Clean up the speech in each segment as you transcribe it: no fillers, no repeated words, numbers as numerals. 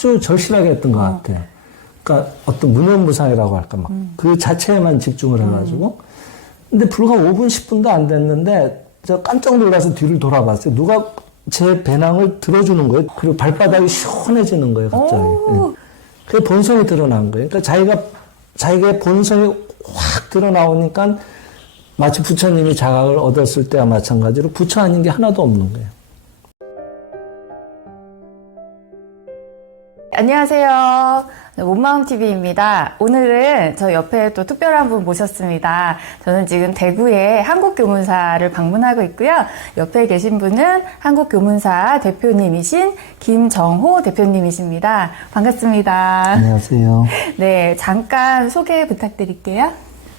아주 절실하게 했던 것 같아요. 그러니까 어떤 무념무상이라고 할까 막 그 자체에만 집중을 해가지고 근데 불과 5분 10분도 안 됐는데 저 깜짝 놀라서 뒤를 돌아봤어요. 누가 제 배낭을 들어주는 거예요. 그리고 발바닥이 시원해지는 거예요, 갑자기. 예. 그 본성이 드러난 거예요. 그러니까 자기의 본성이 확 드러나오니까 마치 부처님이 자각을 얻었을 때와 마찬가지로 부처 아닌 게 하나도 없는 거예요. 안녕하세요. 온마음TV입니다. 오늘은 저 옆에 또 특별한 분 모셨습니다. 저는 지금 대구의 한국교문사를 방문하고 있고요. 옆에 계신 분은 한국교문사 대표님이신 김정호 대표님이십니다. 반갑습니다. 안녕하세요. 네, 잠깐 소개 부탁드릴게요.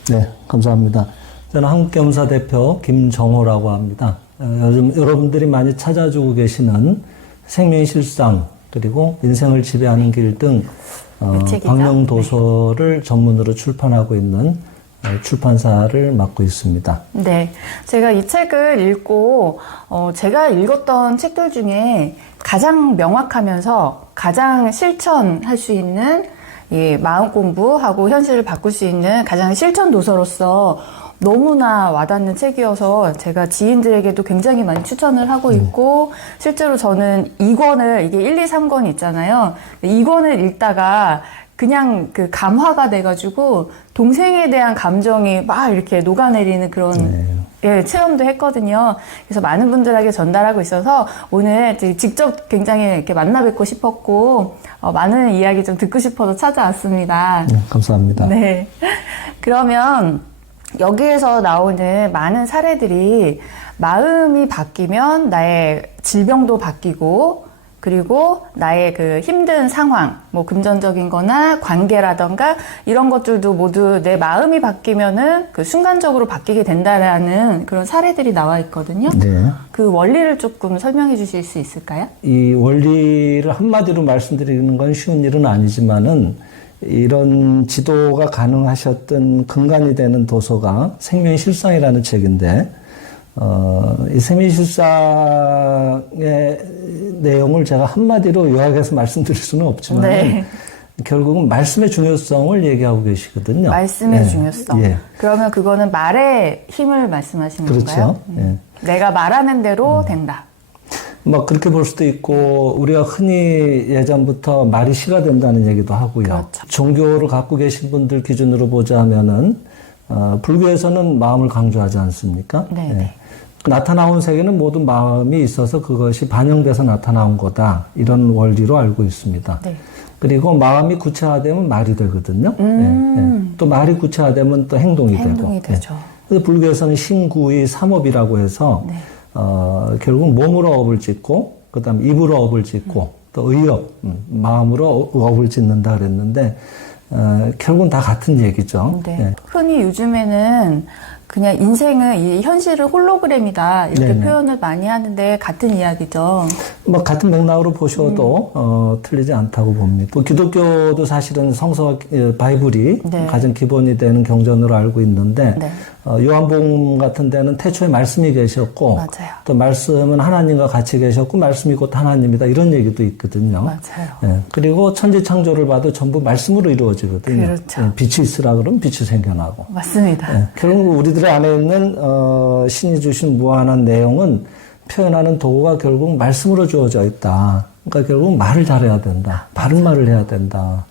네, 감사합니다. 저는 한국교문사 대표 김정호라고 합니다. 요즘 여러분들이 많이 찾아주고 계시는 생명의 실상 그리고 인생을 지배하는 길 등 광명 도서를 전문으로 출판하고 있는 출판사를 맡고 있습니다. 네, 제가 이 책을 읽고 제가 읽었던 책들 중에 가장 명확하면서 가장 실천할 수 있는 마음 공부하고 현실을 바꿀 수 있는 가장 실천 도서로서 너무나 와닿는 책이어서 제가 지인들에게도 굉장히 많이 추천을 하고 있고 실제로 저는 2권을 이게 1, 2, 3권 있잖아요. 2권을 읽다가 그냥 그 감화가 돼가지고 동생에 대한 감정이 막 이렇게 녹아내리는 그런 예, 체험도 했거든요. 그래서 많은 분들에게 전달하고 있어서 오늘 직접 굉장히 이렇게 만나 뵙고 싶었고 많은 이야기 좀 듣고 싶어서 찾아왔습니다. 네, 감사합니다. 네, 그러면 여기에서 나오는 많은 사례들이 마음이 바뀌면 나의 질병도 바뀌고 그리고 나의 그 힘든 상황, 뭐 금전적인 거나 관계라던가 이런 것들도 모두 내 마음이 바뀌면은 그 순간적으로 바뀌게 된다라는 그런 사례들이 나와 있거든요. 네. 그 원리를 조금 설명해 주실 수 있을까요? 이 원리를 한마디로 말씀드리는 건 쉬운 일은 아니지만은 이런 지도가 가능하셨던 근간이 되는 도서가 생명의 실상이라는 책인데, 이 생명의 실상의 내용을 제가 한마디로 요약해서 말씀드릴 수는 없지만, 네. 결국은 말씀의 중요성을 얘기하고 계시거든요. 말씀의 중요성. 예. 그러면 그거는 말의 힘을 말씀하시는 건가요? 그렇죠. 내가 말하는 대로 된다. 뭐 그렇게 볼 수도 있고 우리가 흔히 예전부터 말이 시가 된다는 얘기도 하고요. 그렇죠. 종교를 갖고 계신 분들 기준으로 보자면은 불교에서는 마음을 강조하지 않습니까? 네. 나타나온 세계는 모두 마음이 있어서 그것이 반영돼서 나타나온 거다 이런 원리로 알고 있습니다. 네. 그리고 마음이 구체화되면 말이 되거든요. 또 말이 구체화되면 또 행동이 되죠. 그래서 불교에서는 신구의 삼업이라고 해서 결국 몸으로 업을 짓고, 그 다음 입으로 업을 짓고, 또 의업, 마음으로 업을 짓는다 그랬는데, 결국은 다 같은 얘기죠. 네. 예. 흔히 요즘에는 그냥 인생은 이 현실은 홀로그램이다 이렇게 네네. 표현을 많이 하는데 같은 이야기죠. 뭐 같은 맥락으로 보셔도 틀리지 않다고 봅니다. 또 기독교도 사실은 성서 바이블이 네. 가장 기본이 되는 경전으로 알고 있는데 네. 요한복음 같은 데는 태초에 말씀이 계셨고 맞아요. 또 말씀은 하나님과 같이 계셨고 말씀이 곧 하나님이다 이런 얘기도 있거든요. 맞아요. 예. 그리고 천지창조를 봐도 전부 말씀으로 이루어지거든요. 그렇죠. 예. 빛이 있으라 그러면 빛이 생겨나고. 맞습니다. 예. 결국 우리들 안에 있는 신이 주신 무한한 내용은 표현하는 도구가 결국 말씀으로 주어져 있다. 그러니까 결국 말을 잘해야 된다. 바른 말을 해야 된다.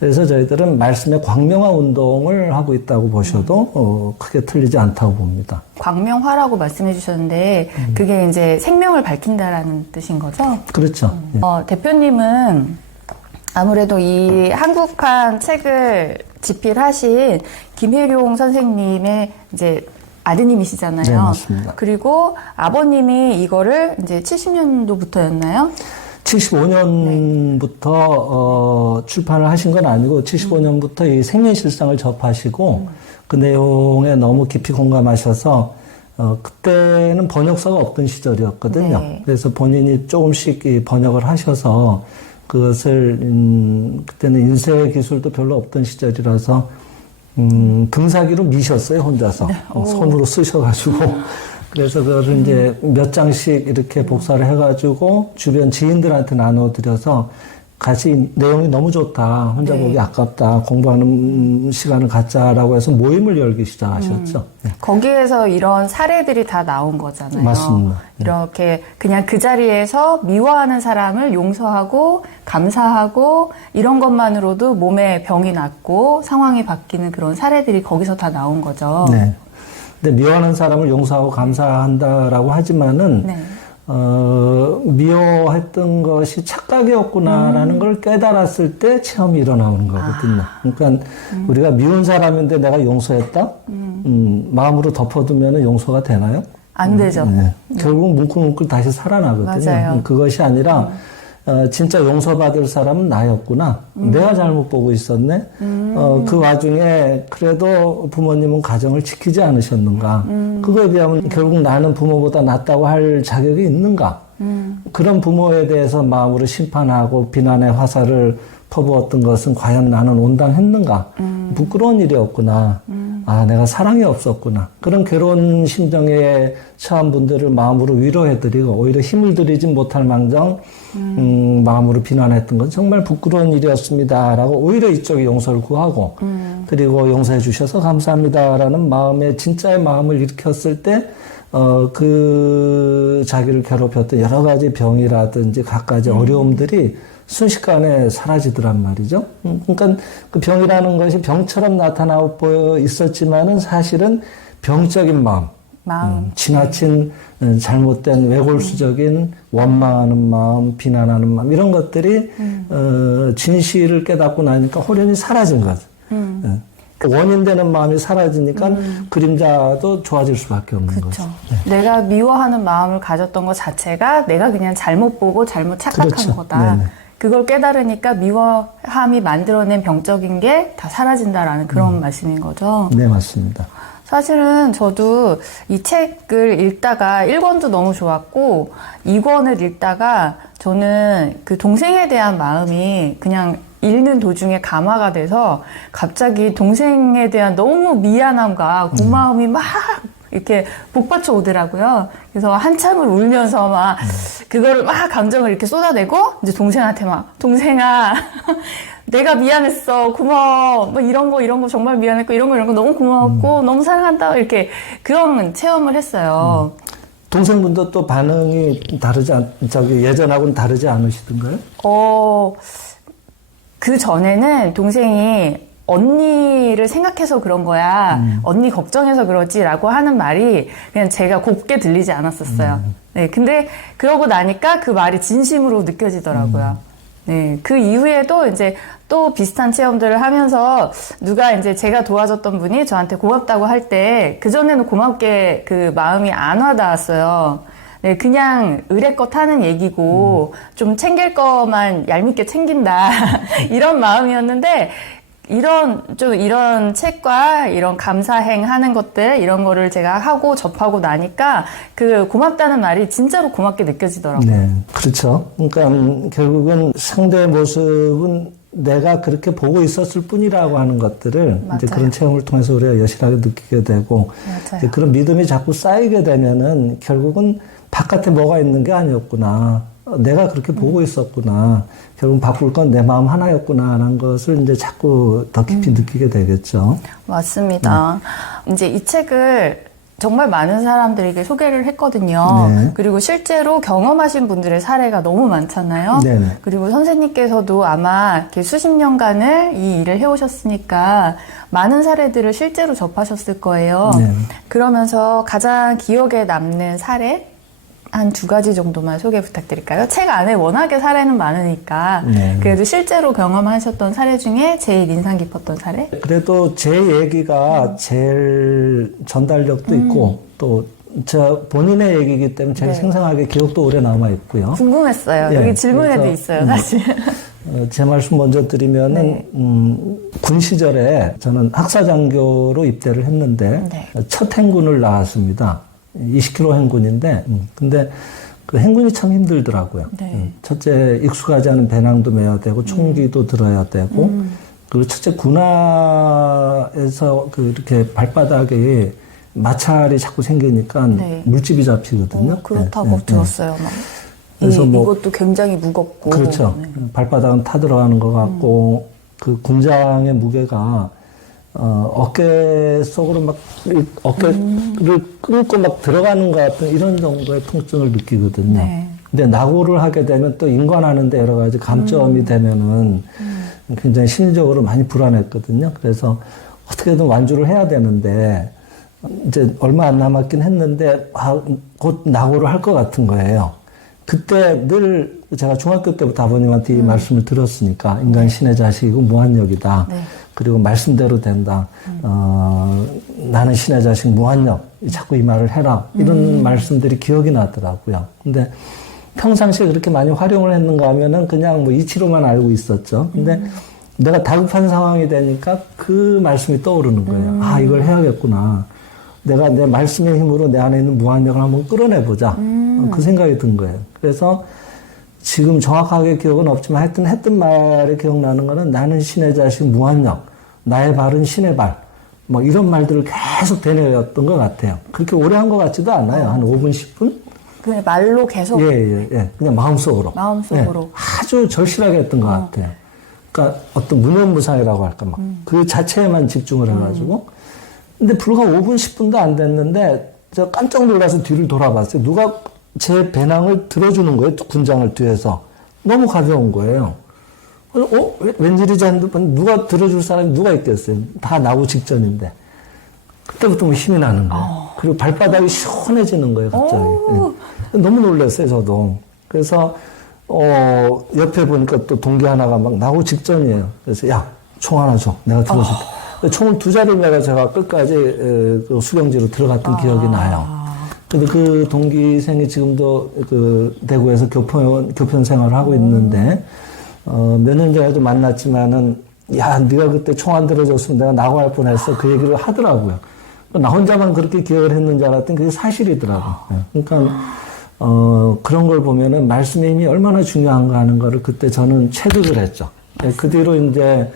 그래서 저희들은 말씀의 광명화 운동을 하고 있다고 보셔도 크게 틀리지 않다고 봅니다. 광명화라고 말씀해 주셨는데 그게 이제 생명을 밝힌다라는 뜻인 거죠? 그렇죠. 예. 대표님은 아무래도 이 한국판 책을 집필하신 김혜룡 선생님의 이제 아드님이시잖아요. 네, 맞습니다. 그리고 아버님이 이거를 이제 70년도부터였나요? 75년부터 출판을 하신 건 아니고 75년부터 이 생명실상을 접하시고 그 내용에 너무 깊이 공감하셔서 그때는 번역서가 없던 시절이었거든요. 네. 그래서 본인이 조금씩 이 번역을 하셔서 그것을 그때는 인쇄 기술도 별로 없던 시절이라서 등사기로 미셨어요, 혼자서. 네. 손으로 쓰셔가지고. 그래서 그거를 이제 몇 장씩 이렇게 복사를 해가지고 주변 지인들한테 나눠드려서 같이 내용이 너무 좋다. 혼자 네. 보기 아깝다. 공부하는 시간을 갖자라고 해서 모임을 열기 시작하셨죠. 네. 거기에서 이런 사례들이 다 나온 거잖아요. 맞습니다. 이렇게 그냥 그 자리에서 미워하는 사람을 용서하고 감사하고 이런 것만으로도 몸에 병이 낫고 상황이 바뀌는 그런 사례들이 거기서 다 나온 거죠. 네. 근데 미워하는 사람을 용서하고 감사한다라고 하지만은 네. 미워했던 것이 착각이었구나라는 걸 깨달았을 때 체험이 일어나는 거거든요. 그러니까 우리가 미운 사람인데 내가 용서했다? 마음으로 덮어두면 용서가 되나요? 안 되죠. 네. 결국 뭉클뭉클 다시 살아나거든요. 맞아요. 그것이 아니라 진짜 용서받을 사람은 나였구나. 내가 잘못 보고 있었네. 그 와중에 그래도 부모님은 가정을 지키지 않으셨는가. 그거에 비하면 결국 나는 부모보다 낫다고 할 자격이 있는가. 그런 부모에 대해서 마음으로 심판하고 비난의 화살을 퍼부었던 것은 과연 나는 온당했는가. 부끄러운 일이었구나. 아, 내가 사랑이 없었구나. 그런 괴로운 심정에 처한 분들을 마음으로 위로해드리고 오히려 힘을 들이지 못할 망정 마음으로 비난했던 건 정말 부끄러운 일이었습니다라고 오히려 이쪽에 용서를 구하고 그리고 용서해 주셔서 감사합니다라는 마음에 진짜의 마음을 일으켰을 때 그 자기를 괴롭혔던 여러 가지 병이라든지 갖가지 어려움들이 순식간에 사라지더란 말이죠. 그러니까 그 병이라는 것이 병처럼 나타나고 보여 있었지만은 사실은 병적인 마음. 지나친 잘못된 외골수적인 원망하는 마음, 비난하는 마음 이런 것들이 진실을 깨닫고 나니까 호련히 사라진 거죠. 원인되는 마음이 사라지니까 그림자도 좋아질 수밖에 없는 그쵸. 거죠. 내가 미워하는 마음을 가졌던 것 자체가 내가 그냥 잘못 보고 잘못 착각한 그렇죠. 거다. 네네. 그걸 깨달으니까 미워함이 만들어낸 병적인 게 다 사라진다라는 그런 말씀인 거죠. 네, 맞습니다. 사실은 저도 이 책을 읽다가 1권도 너무 좋았고 2권을 읽다가 저는 그 동생에 대한 마음이 그냥 읽는 도중에 감화가 돼서 갑자기 동생에 대한 너무 미안함과 고마움이 막 이렇게 복받쳐 오더라고요. 그래서 한참을 울면서 막 그거를 막 감정을 이렇게 쏟아내고 이제 동생한테 막 동생아 내가 미안했어 고마워 뭐 이런 거 정말 미안했고 이런 거 너무 고마웠고 너무 사랑한다 이렇게 그런 체험을 했어요. 동생분도 또 반응이 예전하고는 다르지 않으시던가요? 그 전에는 동생이 언니를 생각해서 그런 거야. 언니 걱정해서 그러지라고 하는 말이 그냥 제가 곱게 들리지 않았었어요. 네, 근데 그러고 나니까 그 말이 진심으로 느껴지더라고요. 네, 그 이후에도 이제 또 비슷한 체험들을 하면서 누가 이제 제가 도와줬던 분이 저한테 고맙다고 할 때 그전에는 고맙게 그 마음이 안 와닿았어요. 네, 그냥 의례껏 하는 얘기고 좀 챙길 거만 얄밉게 챙긴다 이런 마음이었는데 이런 책과 이런 감사행 하는 것들 이런 거를 제가 하고 접하고 나니까 그 고맙다는 말이 진짜로 고맙게 느껴지더라고요. 네, 그렇죠. 그러니까 결국은 상대의 모습은 내가 그렇게 보고 있었을 뿐이라고 하는 것들을 이제 그런 체험을 통해서 우리가 여실하게 느끼게 되고 이제 그런 믿음이 자꾸 쌓이게 되면은 결국은 바깥에 뭐가 있는 게 아니었구나. 내가 그렇게 보고 있었구나. 결국 바꿀 건 내 마음 하나였구나라는 것을 이제 자꾸 더 깊이 느끼게 되겠죠. 맞습니다. 이제 이 책을 정말 많은 사람들에게 소개를 했거든요. 네. 그리고 실제로 경험하신 분들의 사례가 너무 많잖아요. 네네. 그리고 선생님께서도 아마 이렇게 수십 년간을 이 일을 해오셨으니까 많은 사례들을 실제로 접하셨을 거예요. 네. 그러면서 가장 기억에 남는 사례? 한 2가지 정도만 소개 부탁드릴까요? 책 안에 워낙에 사례는 많으니까 네. 그래도 실제로 경험하셨던 사례 중에 제일 인상 깊었던 사례? 그래도 제 얘기가 제일 전달력도 있고 또 저 본인의 얘기이기 때문에 제일 생생하게 기억도 오래 남아 있고요. 궁금했어요. 예, 여기 질문에도 그래서, 있어요, 사실. 제 말씀 먼저 드리면은 군 시절에 저는 학사장교로 입대를 했는데 첫 행군을 나왔습니다. 20km 행군인데 근데 그 행군이 참 힘들더라고요. 첫째 익숙하지 않은 배낭도 메야 되고 총기도 들어야 되고 그리고 첫째 군화에서 그 이렇게 발바닥에 마찰이 자꾸 생기니까 물집이 잡히거든요. 그렇다고 들었어요. 막. 그래서 이것도 굉장히 무겁고. 그렇죠. 네. 발바닥은 타들어가는 것 같고, 그 궁장의 무게가, 어깨 속으로 막, 어깨를 끊고 막 들어가는 것 같은 이런 정도의 통증을 느끼거든요. 네. 근데 낙오를 하게 되면 또 인관하는데 여러 가지 감점이 되면은 굉장히 심리적으로 많이 불안했거든요. 그래서 어떻게든 완주를 해야 되는데, 이제 얼마 안 남았긴 했는데, 곧 낙오를 할 것 같은 거예요. 그때 늘 제가 중학교 때부터 아버님한테 이 말씀을 들었으니까, 인간 신의 자식이고 무한력이다. 네. 그리고 말씀대로 된다. 나는 신의 자식 무한력. 자꾸 이 말을 해라. 이런 말씀들이 기억이 나더라고요. 근데 평상시에 그렇게 많이 활용을 했는가 하면은 그냥 뭐 이치로만 알고 있었죠. 근데 내가 다급한 상황이 되니까 그 말씀이 떠오르는 거예요. 아, 이걸 해야겠구나. 내가 내 말씀의 힘으로 내 안에 있는 무한력을 한번 끌어내보자. 그 생각이 든 거예요. 그래서 지금 정확하게 기억은 없지만 하여튼 했던 말이 기억나는 거는 나는 신의 자식 무한력, 나의 발은 신의 발. 뭐 이런 말들을 계속 되뇌었던 것 같아요. 그렇게 오래 한 것 같지도 않아요. 한 5분, 10분? 그냥 말로 계속. 예. 그냥 마음속으로. 마음속으로. 예, 아주 절실하게 했던 것 같아요. 그러니까 어떤 무념무상이라고 할까 막 그 자체에만 집중을 해가지고. 근데 불과 5분, 10분도 안 됐는데 저 깜짝 놀라서 뒤를 돌아봤어요. 누가 제 배낭을 들어주는 거예요. 군장을 뒤에서. 너무 가벼운 거예요. 웬일이지 했는데 누가 들어줄 사람이 누가 있겠어요. 다 나고 직전인데. 그때부터 뭐 힘이 나는 거예요. 그리고 발바닥이 시원해지는 거예요, 갑자기. 예. 너무 놀랐어요, 저도. 그래서, 옆에 보니까 또 동기 하나가 막 나고 직전이에요. 그래서, 야, 총 하나 줘. 내가 들어줄게. 총을 2자를 매가 제가 끝까지 그 수경지로 들어갔던 기억이 나요. 근데 그 동기생이 지금도 그 대구에서 교편 생활을 하고 있는데, 몇 년 전에도 만났지만은, 야, 네가 그때 총 안 들어줬으면 내가 낙오할 뻔했어. 그 얘기를 하더라고요. 나 혼자만 그렇게 기억을 했는 줄 알았더니 그게 사실이더라고요. 그러니까, 그런 걸 보면은 말씀의 힘이 얼마나 중요한가 하는 거를 그때 저는 체득을 했죠. 그 뒤로 이제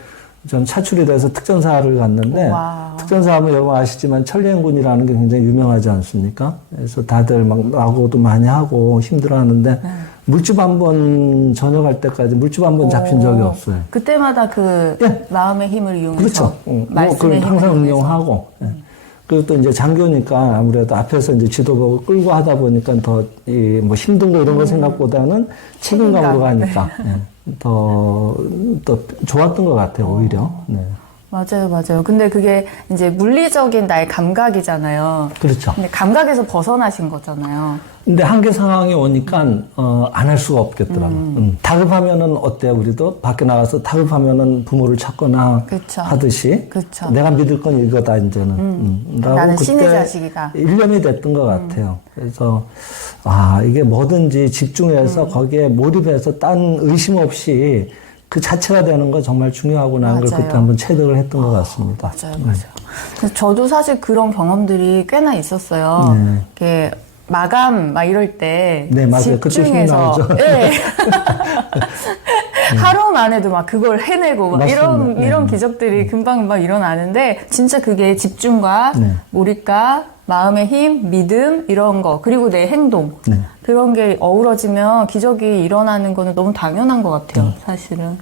전 차출이 돼서 특전사를 갔는데, 와. 특전사 하면 여러분 아시지만 천리행군이라는 게 굉장히 유명하지 않습니까? 그래서 다들 막 낙오도 많이 하고 힘들어 하는데, 물집 한 번 전역할 때까지 물집 한 번 잡힌 적이 없어요. 그때마다 그 예. 마음의 힘을 이용해서. 그렇죠. 뭐 말씀의 그걸 힘을 항상 이용해서. 응용하고. 예. 그리고 또 이제 장교니까 아무래도 앞에서 이제 지도복을 끌고 하다 보니까 더 뭐 힘든 거 이런 거 생각보다는 책임감으로 가니까 더 좋았던 것 같아요, 오히려. 네. 맞아요. 근데 그게 이제 물리적인 나의 감각이잖아요. 그렇죠. 근데 감각에서 벗어나신 거잖아요. 근데 한계 상황이 오니까 안 할 수가 없겠더라고요. 다급하면은 어때요? 우리도 밖에 나가서 다급하면은 부모를 찾거나 그쵸. 하듯이 그쵸. 내가 믿을 건 이거다 이제는. 라고 나는 그때 신의 자식이다. 일념이 됐던 것 같아요. 그래서 이게 뭐든지 집중해서 거기에 몰입해서 딴 의심 없이 그 자체가 되는 거 정말 중요하구나 하는 걸 맞아요. 그때 한번 체득을 했던 것 같습니다. 맞아요. 그래서 저도 사실 그런 경험들이 꽤나 있었어요. 네. 이렇게 마감 막 이럴 때 네, 맞아요. 그때 힘이 집중해서 나오죠. 네. 하루 만에도 막 그걸 해내고 막 맞습니다. 이런 기적들이 금방 일어나는데 진짜 그게 집중과 네. 몰입과 마음의 힘, 믿음 이런 거 그리고 내 행동 네. 그런 게 어우러지면 기적이 일어나는 거는 너무 당연한 것 같아요. 사실은.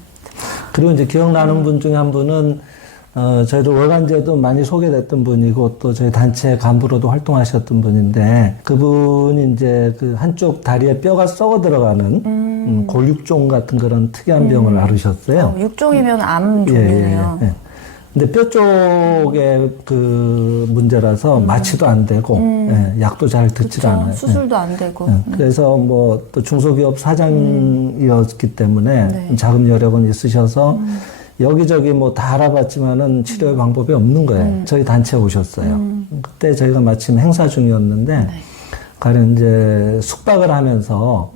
그리고 이제 기억나는 분 중에 한 분은 저희도 월간지에도 많이 소개됐던 분이고 또 저희 단체 간부로도 활동하셨던 분인데 그분이 이제 그 한쪽 다리에 뼈가 썩어 들어가는 골육종 같은 그런 특이한 병을 앓으셨어요. 육종이면 암 종류네요. 예. 근데 뼈 쪽에 그 문제라서 마취도 안 되고 예, 약도 잘 듣질 그쵸. 않아요. 수술도 안 되고. 예. 그래서 뭐 또 중소기업 사장이었기 때문에 네. 자금 여력은 있으셔서 여기저기 뭐 다 알아봤지만은 치료의 방법이 없는 거예요. 저희 단체에 오셨어요. 그때 저희가 마침 행사 중이었는데 가령 이제 숙박을 하면서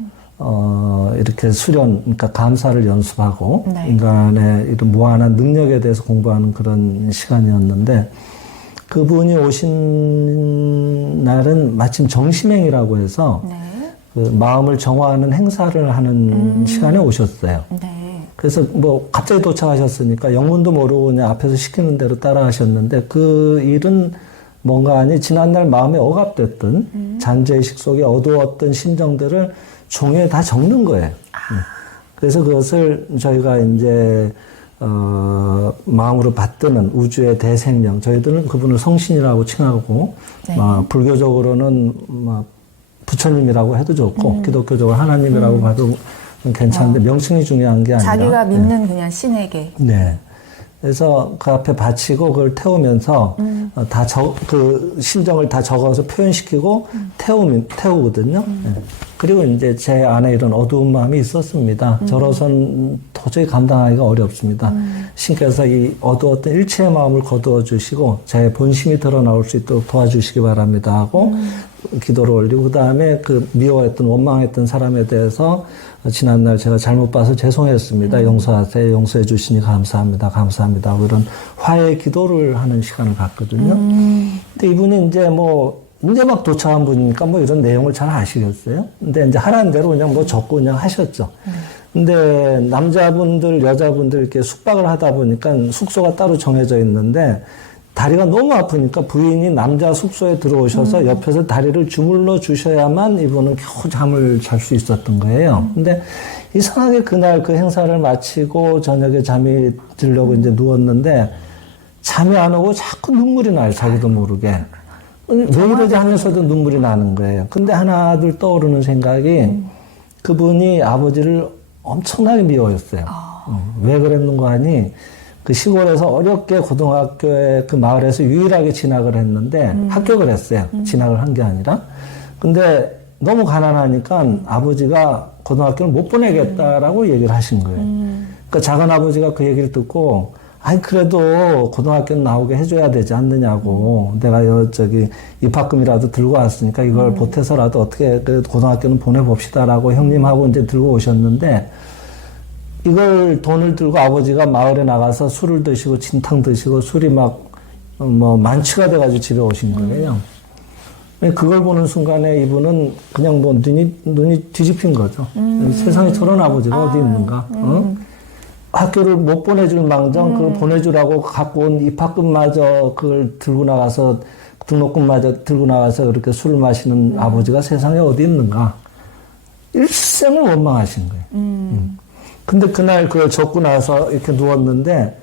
이렇게 수련, 그러니까 감사를 연습하고 네. 인간의 이런 무한한 능력에 대해서 공부하는 그런 시간이었는데 그분이 오신 날은 마침 정심행이라고 해서 네. 그 마음을 정화하는 행사를 하는 시간에 오셨어요. 네. 그래서 뭐 갑자기 도착하셨으니까 영문도 모르고 그냥 앞에서 시키는 대로 따라 하셨는데 그 일은 뭔가 아니 지난날 마음에 억압됐던 잔재의식 속에 어두웠던 심정들을 종이에 다 적는 거예요. 그래서 그것을 저희가 이제 마음으로 받드는 우주의 대생명, 저희들은 그분을 성신이라고 칭하고, 네. 불교적으로는 부처님이라고 해도 좋고, 기독교적으로 하나님이라고 봐도 괜찮은데, 명칭이 중요한 게 아니라. 자기가 믿는 그냥 신에게. 네. 그래서 그 앞에 바치고 그걸 태우면서 그 심정을 다 적어서 표현시키고 태우거든요. 네. 그리고 이제 제 안에 이런 어두운 마음이 있었습니다. 저로선 도저히 감당하기가 어렵습니다. 신께서 이 어두웠던 일체의 마음을 거두어 주시고 제 본심이 드러나올 수 있도록 도와주시기 바랍니다 하고 기도를 올리고, 그 다음에 그 미워했던 원망했던 사람에 대해서 지난날 제가 잘못 봐서 죄송했습니다. 용서하세요. 용서해 주시니 감사합니다. 감사합니다 하고 이런 화해 기도를 하는 시간을 갖거든요. 근데 이분이 이제 이제 막 도착한 분이니까 이런 내용을 잘 아시겠어요? 근데 이제 하라는 대로 그냥 적고 그냥 하셨죠. 근데 남자분들, 여자분들 이렇게 숙박을 하다 보니까 숙소가 따로 정해져 있는데 다리가 너무 아프니까 부인이 남자 숙소에 들어오셔서 옆에서 다리를 주물러 주셔야만 이분은 겨우 잠을 잘 수 있었던 거예요. 근데 이상하게 그날 그 행사를 마치고 저녁에 잠이 들려고 이제 누웠는데 잠이 안 오고 자꾸 눈물이 나요. 자기도 모르게. 왜 이러지 하면서도 눈물이 나는 거예요. 근데 하나 둘 떠오르는 생각이 그분이 아버지를 엄청나게 미워했어요. 왜 그랬는가 하니 그 시골에서 어렵게 고등학교에 그 마을에서 유일하게 진학을 했는데 합격을 했어요. 진학을 한 게 아니라. 근데 너무 가난하니까 아버지가 고등학교를 못 보내겠다라고 얘기를 하신 거예요. 그러니까 작은 아버지가 그 얘기를 듣고 아니 그래도 고등학교는 나오게 해줘야 되지 않느냐고. 내가 입학금이라도 들고 왔으니까 이걸 보태서라도 어떻게 고등학교는 보내봅시다라고 형님하고 이제 들고 오셨는데 이걸 돈을 들고 아버지가 마을에 나가서 술을 드시고 진탕 드시고 술이 만취가 돼가지고 집에 오신 거예요. 그걸 보는 순간에 이분은 그냥 눈이 뒤집힌 거죠. 세상에 저런 아버지가 어디 있는가? 학교를 못 보내줄 망정 그 보내주라고 갖고 온 입학금마저 그걸 들고 나가서 등록금마저 들고 나가서 그렇게 술을 마시는 아버지가 세상에 어디 있는가? 일생을 원망하신 거예요. 근데 그날 그걸 적고 나서 이렇게 누웠는데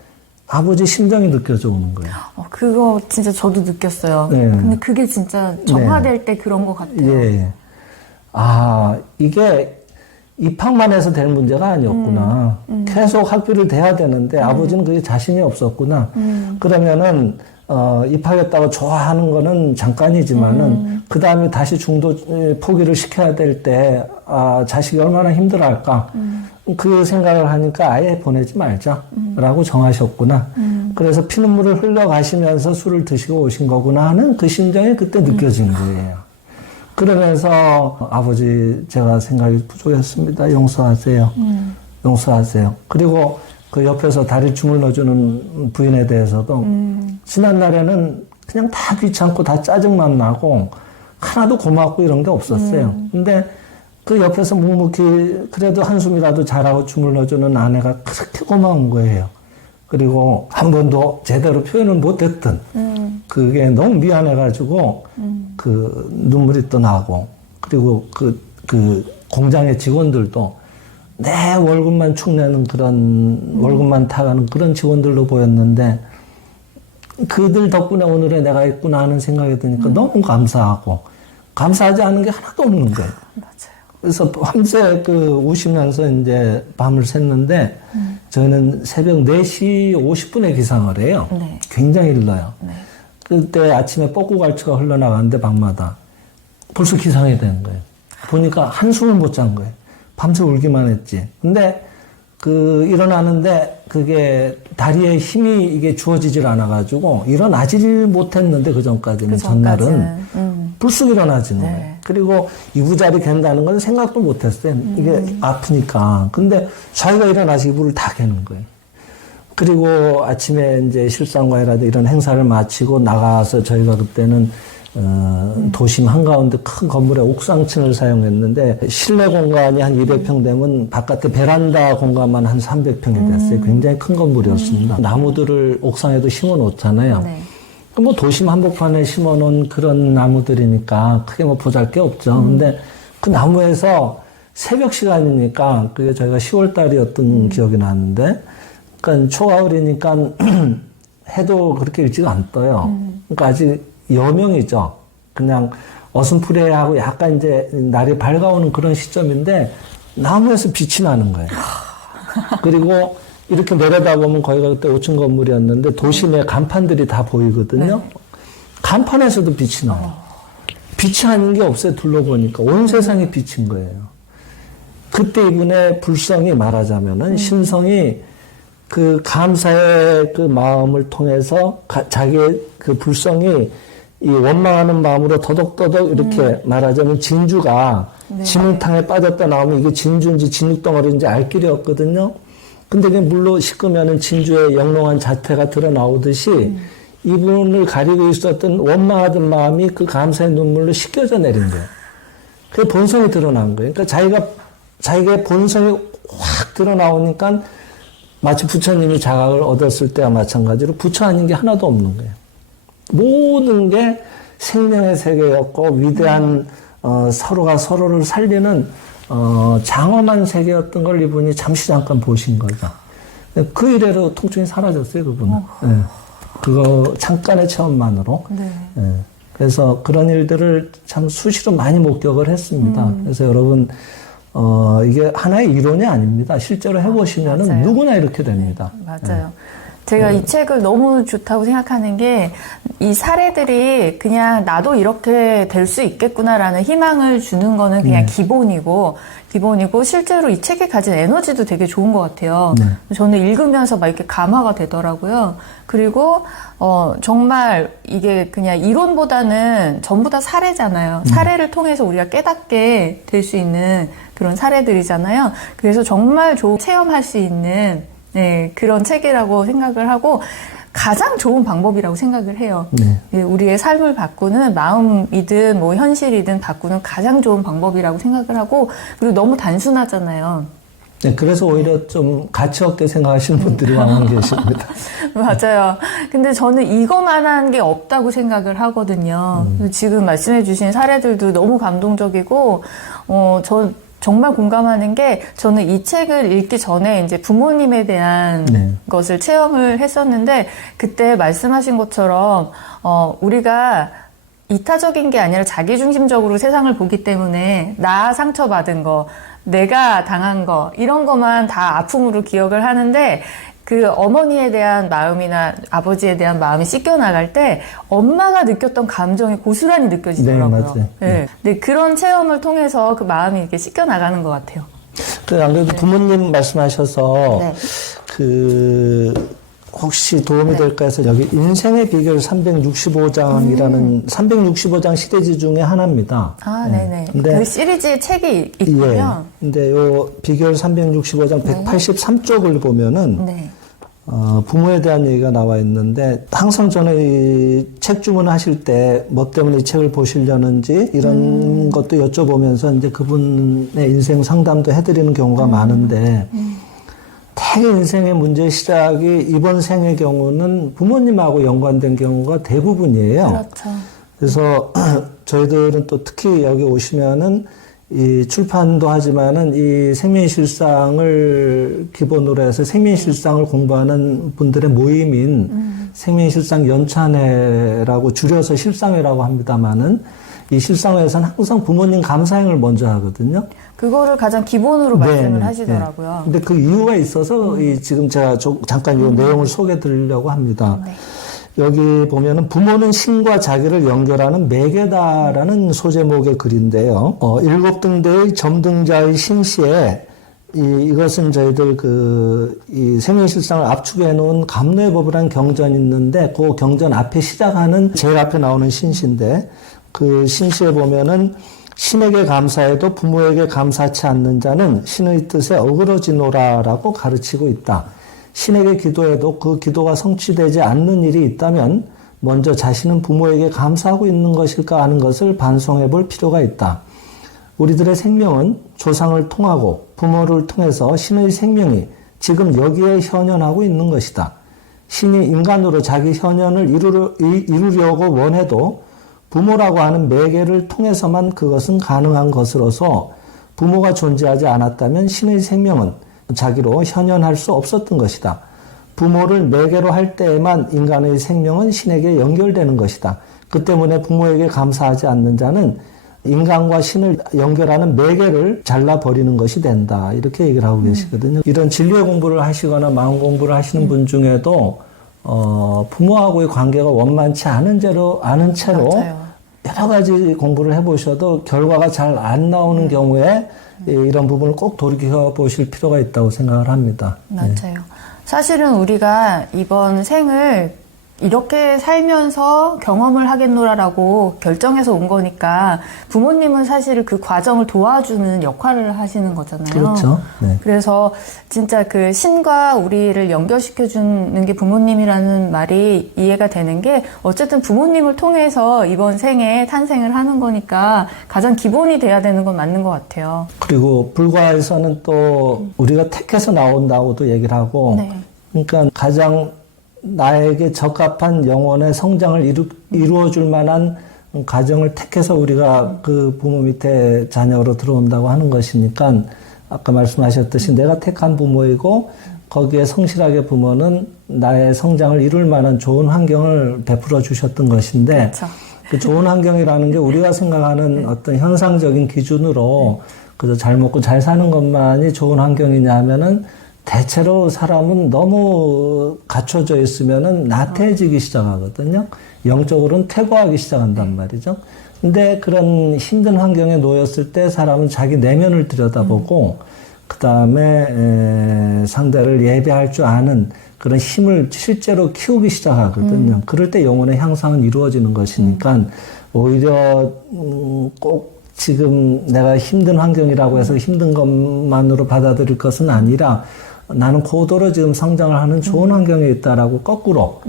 아버지 심정이 느껴져 오는 거예요. 그거 진짜 저도 느꼈어요. 네. 근데 그게 진짜 정화될 때 그런 것 같아요. 예. 이게 입학만 해서 될 문제가 아니었구나. 계속 학교를 대야 되는데 아버지는 그게 자신이 없었구나. 그러면은 입학했다고 좋아하는 거는 잠깐이지만은 그 다음에 다시 중도 포기를 시켜야 될 때 자식이 얼마나 힘들어할까. 그 생각을 하니까 아예 보내지 말자라고 정하셨구나. 그래서 피눈물을 흘려가시면서 술을 드시고 오신 거구나 하는 그 심정이 그때 느껴진 거예요. 그러면서 아버지 제가 생각이 부족했습니다. 용서하세요. 용서하세요. 그리고 그 옆에서 다리 주물러주는 부인에 대해서도 지난 날에는 그냥 다 귀찮고 다 짜증만 나고 하나도 고맙고 이런 게 없었어요. 근데 그 옆에서 묵묵히 그래도 한숨이라도 잘하고 주물러주는 아내가 그렇게 고마운 거예요. 그리고 한 번도 제대로 표현을 못했던 그게 너무 미안해가지고 그 눈물이 또 나고, 그리고 그 공장의 직원들도 내 월급만 축내는 그런 월급만 타가는 그런 직원들로 보였는데 그들 덕분에 오늘의 내가 있구나 하는 생각이 드니까 너무 감사하고 감사하지 않은 게 하나도 없는 거예요. 맞아요. 그래서 밤새 우시면서 이제 밤을 샜는데 저희는 새벽 4시 50분에 기상을 해요. 네. 굉장히 일러요. 네. 그때 아침에 뻐꾸갈치가 흘러나가는데 방마다 벌써 기상이 되는 거예요. 보니까 한숨을 못 잔 거예요. 밤새 울기만 했지. 근데 일어나는데 그게 다리에 힘이 이게 주어지질 않아가지고 일어나질 못했는데 그 전까지는 전날은 불쑥 일어나지는 거예요. 네. 그리고 이부자리 갠다는 건 생각도 못했어요. 이게 아프니까. 근데 자기가 일어나서 이불을 다 개는 거예요. 그리고 아침에 이제 실상과회라도 이런 행사를 마치고 나가서 저희가 그때는 도심 한가운데 큰 건물의 옥상층을 사용했는데 실내 공간이 한 200평 되면 바깥에 베란다 공간만 한 300평이 됐어요. 굉장히 큰 건물이었습니다. 나무들을 옥상에도 심어 놓잖아요. 네. 도심 한복판에 심어 놓은 그런 나무들이니까 크게 보잘 게 없죠. 근데 그 나무에서 새벽 시간이니까 그게 저희가 10월 달이었던 기억이 나는데, 그러니까 초가을이니까 해도 그렇게 일찍 안 떠요. 그러니까 아직 여명이죠. 그냥 어슴푸레하고 약간 이제 날이 밝아오는 그런 시점인데 나무에서 빛이 나는 거예요. 그리고 이렇게 내려다보면 거기가 그때 5층 건물이었는데 도심의 간판들이 다 보이거든요. 네. 간판에서도 빛이 나요. 빛이 아닌 게 없어요. 둘러보니까 온 세상이 빛인 거예요. 그때 이분의 불성이 말하자면은 신성이 그 감사의 그 마음을 통해서 자기의 그 불성이 이 원망하는 마음으로 더덕더덕 이렇게 말하자면 진주가 네. 진흙탕에 빠졌다 나오면 이게 진주인지 진흙덩어리인지 알 길이 없거든요. 근데 그게 물로 씻으면은 진주의 영롱한 자태가 드러나오듯이 이분을 가리고 있었던 원망하던 마음이 그 감사의 눈물로 씻겨져 내린 거예요. 그 본성이 드러난 거예요. 그러니까 자기의 본성이 확 드러나오니까 마치 부처님이 자각을 얻었을 때와 마찬가지로 부처 아닌 게 하나도 없는 거예요. 모든 게 생명의 세계였고 위대한 서로가 서로를 살리는 장엄한 세계였던 걸 이분이 잠깐 보신 거죠. 그 이래로 통증이 사라졌어요, 그분은. 네. 그거 잠깐의 체험만으로. 네. 네. 그래서 그런 일들을 참 수시로 많이 목격을 했습니다. 그래서 여러분 이게 하나의 이론이 아닙니다. 실제로 해보시면은 맞아요. 누구나 이렇게 됩니다. 네, 맞아요. 제가 이 책을 너무 좋다고 생각하는 게 이 사례들이 그냥 나도 이렇게 될 수 있겠구나라는 희망을 주는 거는 그냥 기본이고 실제로 이 책이 가진 에너지도 되게 좋은 것 같아요. 저는 읽으면서 막 이렇게 감화가 되더라고요. 그리고 정말 이게 그냥 이론보다는 전부 다 사례잖아요. 사례를 통해서 우리가 깨닫게 될 수 있는 그런 사례들이잖아요. 그래서 정말 좋은 체험할 수 있는 그런 책이라고 생각을 하고 가장 좋은 방법이라고 생각을 해요. 우리의 삶을 바꾸는 마음이든 뭐 현실이든 바꾸는 가장 좋은 방법이라고 생각을 하고 그리고 너무 단순하잖아요. 네, 그래서 오히려 좀 가치 없게 생각하시는 분들이 많이 계십니다. 맞아요. 근데 저는 이거만한 게 없다고 생각을 하거든요. 지금 말씀해 주신 사례들도 너무 감동적이고 저 정말 공감하는 게 저는 이 책을 읽기 전에 이제 부모님에 대한 것을 체험을 했었는데 그때 말씀하신 것처럼 우리가 이타적인 게 아니라 자기중심적으로 세상을 보기 때문에 나 상처받은 거, 내가 당한 거 이런 것만 다 아픔으로 기억을 하는데 그 어머니에 대한 마음이나 아버지에 대한 마음이 씻겨나갈 때 엄마가 느꼈던 감정이 고스란히 느껴지더라고요. 네, 맞아요. 네. 근데 그런 체험을 통해서 그 마음이 이렇게 씻겨나가는 것 같아요. 안 그래도 부모님 말씀하셔서 혹시 도움이 될까 해서 여기 인생의 비결 365장이라는 365장 시대지 중에 하나입니다. 네네. 근데 그 시리즈의 책이 있군요. 근데 요 비결 365장 183쪽을 보면은 부모에 대한 얘기가 나와 있는데 항상 저는 이 책 주문하실 때 뭐 때문에 이 책을 보시려는지 이런 것도 여쭤보면서 이제 그분의 인생 상담도 해드리는 경우가 많은데 대개 인생의 문제의 시작이 이번 생의 경우는 부모님하고 연관된 경우가 대부분이에요. 그렇죠. 그래서 저희들은 또 특히 여기 오시면은 이 출판도 하지만은 이 생명실상을 기본으로 해서 생명실상을 공부하는 분들의 모임인 생명실상 연찬회라고 줄여서 실상회라고 합니다만은 이 실상회에서는 항상 부모님 감사행을 먼저 하거든요. 그거를 가장 기본으로 말씀을 하시더라고요. 근데 그 이유가 있어서 지금 제가 잠깐 이 내용을 소개해 드리려고 합니다. 여기 보면은 부모는 신과 자기를 연결하는 매개다라는 소제목의 글인데요. 7등대의 점등자의 신시에 이것은 저희들 이 생명실상을 압축해 놓은 감로의 법이라는 경전이 있는데 그 경전 앞에 시작하는 제일 앞에 나오는 신시인데 그 신시에 보면은 신에게 감사해도 부모에게 감사치 않는 자는 신의 뜻에 어그러지노라라고 가르치고 있다. 신에게 기도해도 그 기도가 성취되지 않는 일이 있다면 먼저 자신은 부모에게 감사하고 있는 것일까 하는 것을 반성해 볼 필요가 있다. 우리들의 생명은 조상을 통하고 부모를 통해서 신의 생명이 지금 여기에 현현하고 있는 것이다. 신이 인간으로 자기 현현을 이루려고 원해도 부모라고 하는 매개를 통해서만 그것은 가능한 것으로서 부모가 존재하지 않았다면 신의 생명은 자기로 현현할 수 없었던 것이다. 부모를 매개로 할 때에만 인간의 생명은 신에게 연결되는 것이다. 그 때문에 부모에게 감사하지 않는 자는 인간과 신을 연결하는 매개를 잘라버리는 것이 된다. 이렇게 얘기를 하고 계시거든요. 이런 진리의 공부를 하시거나 마음 공부를 하시는 분 중에도 부모하고의 관계가 원만치 않은 채로 맞아요. 여러 가지 공부를 해보셔도 결과가 잘 안 나오는 경우에 이런 부분을 꼭 돌이켜 보실 필요가 있다고 생각을 합니다. 맞아요. 사실은 우리가 이번 생을 이렇게 살면서 경험을 하겠노라라고 결정해서 온 거니까 부모님은 사실 그 과정을 도와주는 역할을 하시는 거잖아요. 그렇죠. 네. 그래서 진짜 그 신과 우리를 연결시켜주는 게 부모님이라는 말이 이해가 되는 게 어쨌든 부모님을 통해서 이번 생에 탄생을 하는 거니까 가장 기본이 돼야 되는 건 맞는 것 같아요. 그리고 불과에서는 또 우리가 택해서 나온다고도 얘기를 하고 네. 그러니까 가장 나에게 적합한 영혼의 성장을 이루어줄 만한 가정을 택해서 우리가 그 부모 밑에 자녀로 들어온다고 하는 것이니까 아까 말씀하셨듯이 내가 택한 부모이고 거기에 성실하게 부모는 나의 성장을 이룰 만한 좋은 환경을 베풀어 주셨던 것인데 그렇죠. 그 좋은 환경이라는 게 우리가 생각하는 어떤 현상적인 기준으로 그저 잘 먹고 잘 사는 것만이 좋은 환경이냐 하면은 대체로 사람은 너무 갖춰져 있으면은 나태해지기 시작하거든요. 영적으로는 퇴보하기 시작한단 말이죠. 근데 그런 힘든 환경에 놓였을 때 사람은 자기 내면을 들여다보고 그 다음에 상대를 예배할 줄 아는 그런 힘을 실제로 키우기 시작하거든요. 그럴 때 영혼의 향상은 이루어지는 것이니까 오히려 꼭 지금 내가 힘든 환경이라고 해서 힘든 것만으로 받아들일 것은 아니라 나는 고도로 지금 성장을 하는 좋은 환경에 있다라고 거꾸로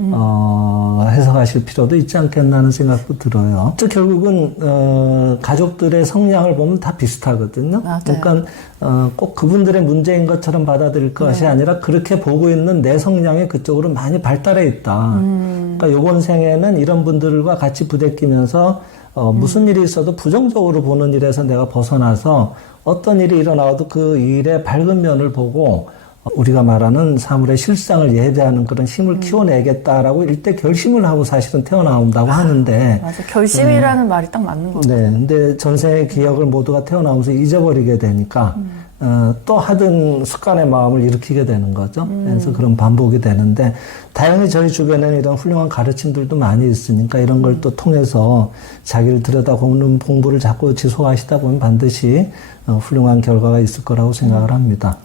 해석하실 필요도 있지 않겠나 하는 생각도 들어요. 또 결국은 가족들의 성향을 보면 다 비슷하거든요. 맞아요. 그러니까 꼭 그분들의 문제인 것처럼 받아들일 것이 아니라 그렇게 보고 있는 내 성향이 그쪽으로 많이 발달해 있다. 그러니까 이번 생에는 이런 분들과 같이 부대끼면서 무슨 일이 있어도 부정적으로 보는 일에서 내가 벗어나서 어떤 일이 일어나도 그 일의 밝은 면을 보고 우리가 말하는 사물의 실상을 예배하는 그런 힘을 키워내겠다라고 일대 결심을 하고 사실은 태어나온다고 하는데. 맞아. 결심이라는 말이 딱 맞는 것 같아요. 네. 근데 전생의 기억을 모두가 태어나면서 잊어버리게 되니까, 또 하던 습관의 마음을 일으키게 되는 거죠. 그래서 그런 반복이 되는데, 다행히 저희 주변에는 이런 훌륭한 가르침들도 많이 있으니까 이런 걸 또 통해서 자기를 들여다보는 공부를 자꾸 지속하시다 보면 반드시 훌륭한 결과가 있을 거라고 생각을 합니다.